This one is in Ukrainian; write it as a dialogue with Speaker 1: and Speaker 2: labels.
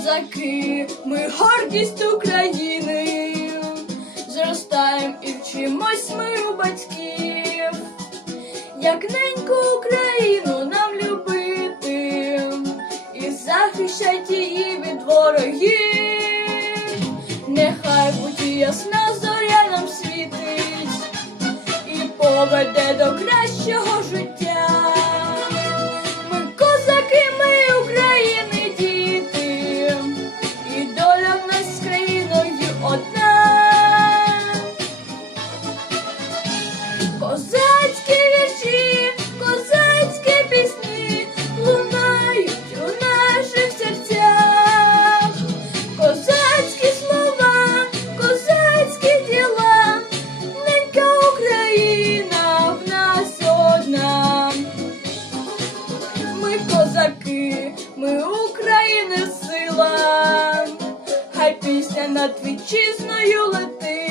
Speaker 1: козаки, ми гордість України, зростаємо і вчимось ми у батьків, як неньку Україну нам любити. І захищать її від ворогів. Нехай будь ясна зоря нам світить. І поведе до кращого життя. Козаки, ми України сила, хай пісня над вітчизною летить.